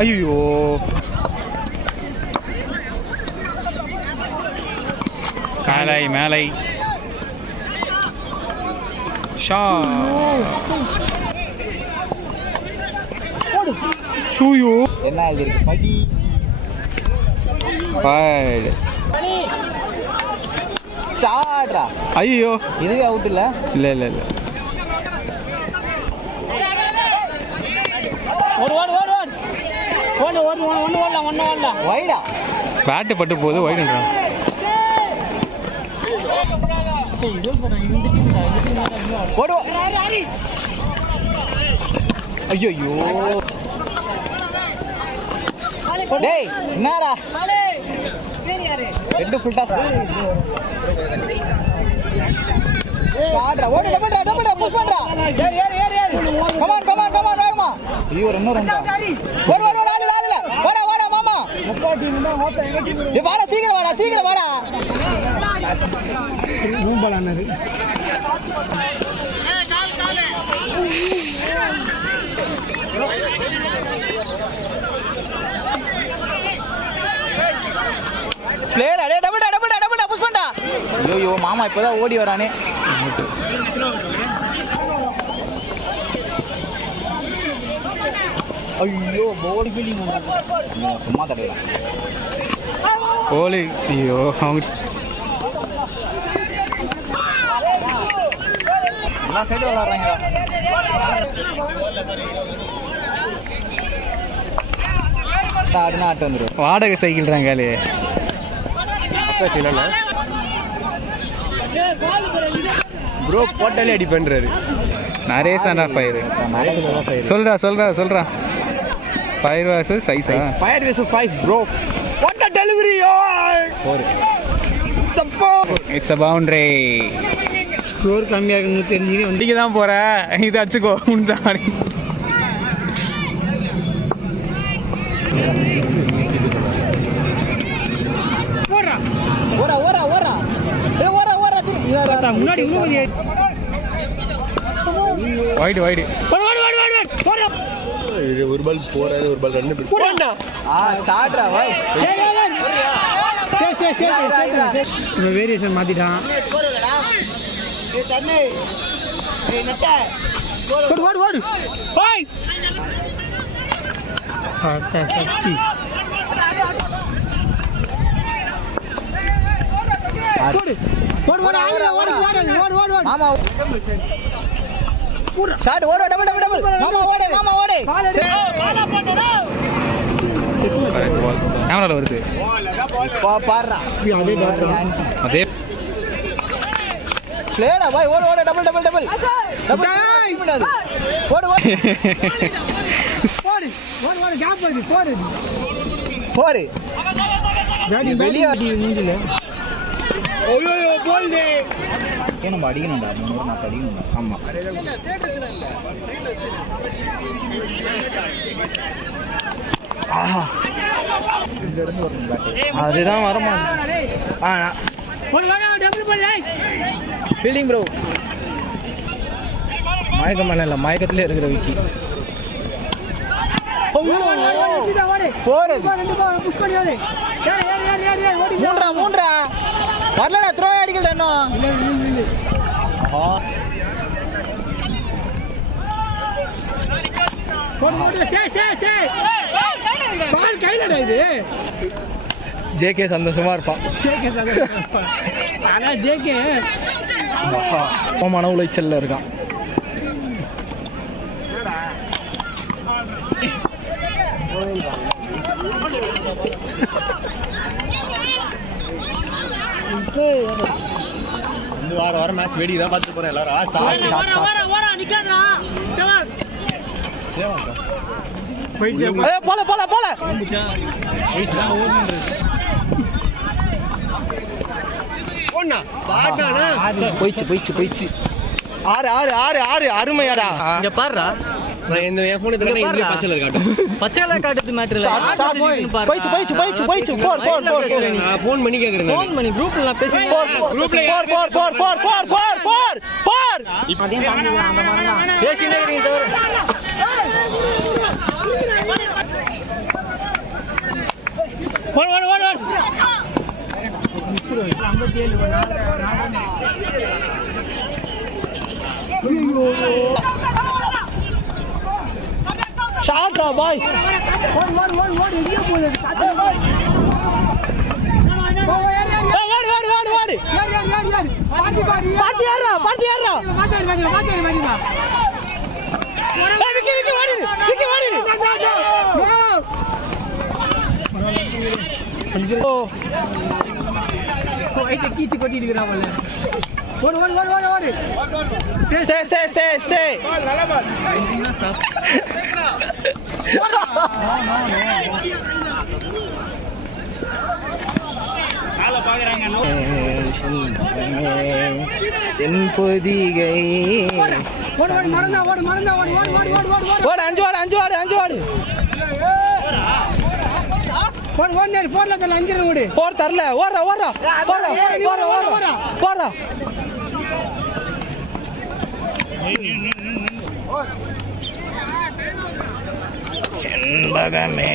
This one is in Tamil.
ஐயோ மேலை மேலை என்ன இருக்கு படி ஐயோ இதுவே அவுட் இல்ல இல்ல இல்ல இல்ல பேட்டு பட்டு போகுது வைடுன்றான் ஐயோ டேய் என்னடா ரெண்டு ஃபுல் டாஸ் சாட்ரா ஓடு டபுள் புஷ் பண்றா ஏறு கமான் வேகமா ஐயோ ரெண்டு ரன் ஓடு வாடா மாமா டேய் வாடா சீக்கிரம் வாடா மூம்பல் அண்ணது பிளேயர் அடே டபுள் புஷ் பண்றா ஐயோ மாமா இப்போதான் ஓடி வரானே ஐயோ போலி ஃபீலிங் சும்மா தடையலாம் போலி ஐயோ அவங்க எல்லா சைடும் விளாடுறாங்க ஆட்டு வந்துடும் வாடகை சைக்கிள் தாங்காலே ப்ரோ போட்டாலே அடி பண்றாரு நரேஷ் அண்ணா ஃபயர் சொல்றா ஃபயர் வர்சஸ் சைஸா fire versus 5 bro what the delivery it's a boundary score கம்மியா இருக்குன்னு தெரிஞ்சு வண்டிக்கு தான் போற இது அடிச்சுக்கோ முன்தான் ஓரா முன்னாடி வைடு இது ஒரு பால் போறாரு ஒரு பால் ரன் போடா சாட்ரா வை இந்த வேரியேஷன் மாத்திட்டான் ஓடு பை சக்தி மாமா ஷாட் ஓடு டபுள் மாமா ஓடு கேமரால வருது பாறா அதே பிளேயரா பாய் ஓடு டபுள் ஓடு கேப் வருது போடு வெளியே மூஞ்சில ஐயோ போல் டே நம்ம அடிக்கணும்டா 300 அடிக்கணும்டா ஆமா அதுதான் வரமா ஃபீல்டிங் ப்ரோ மயக்கம் பண்ணல மயக்கத்திலே இருக்கிற விக்கி மூன்றா வரலடா த்ரோ அடிக்கல இது ஜேகே சந்தோஷமா இருப்பான் ஆனா ஜேகே மன உளைச்சல்ல இருக்கான் வாரம் மேட்ச் வெடி தான் பார்த்துட்டு போறேன் எல்லாரும் போல போல போல போயிடுச்சு ஆறு ஆறு ஆறு ஆறு அருமையாடா இங்க பாருடா என் போன் இதுல பச்சைல காட்டும் பச்சை கலர் காட்டுது மேட்டர் போயிடுச்சு நான் ஃபோன் பண்ணி கேக்குறேன் ஃபோன் பண்ணி குரூப்ல நான் பேசி குரூப்ல பேசினே இருக்கீங்க தவிர ஓடு ஷாட்ரா பாய் கீச்சு கொட்டிட்டு இருக்கிறான் ஓடு ஓடு ஓடு ஓடு ஓடு சே என் பொதிகை மறந்தா ஓடு மறந்தா ஓடு ஓடு ஓடு ஓடு ஓடு ஓடு அஞ்சு வாடு ஓடு ஓடு போன்ல தரல அஞ்சு ஓடு போர் தரல ஓடுறா செண்பகமே